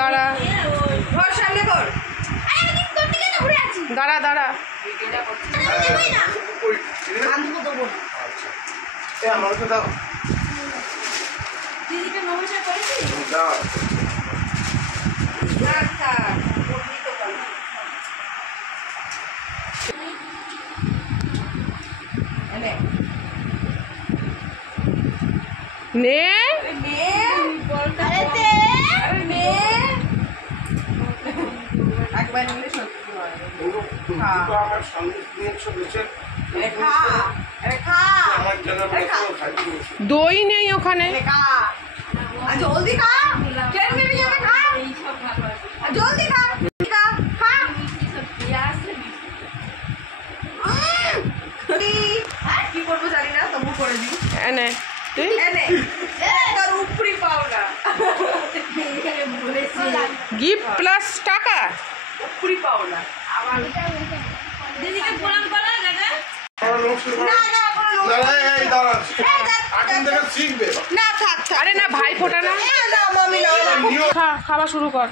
দাঁড়া ঘর সামনে কর। দাঁড়া দাঁড়া আমাকে দাও দিদিকে নমস্কার করেছি। দাও নে একবার নিলে সত্যি হয়। আমার সঙ্গে নিয়েছো বেঁচে আমার জন্য দই নেই ওখানে জলদি খা, ট্রেন বেরিয়ে যাবে, খা জলদি খা, খা খা। কি করবো জানি না, তবু করে দিই। এনে তুই এনে তার উপরি পাওনা গিফট প্লাস টাকা উপরি পাওনা। আমার দিদিকে প্রণাম করো দাদা। না না কোনো এই দাঁড়া এখন থেকে শিখবে না, থাক থাক। আরে না ভাই ফোটা না না মামি না। খাওয়া শুরু কর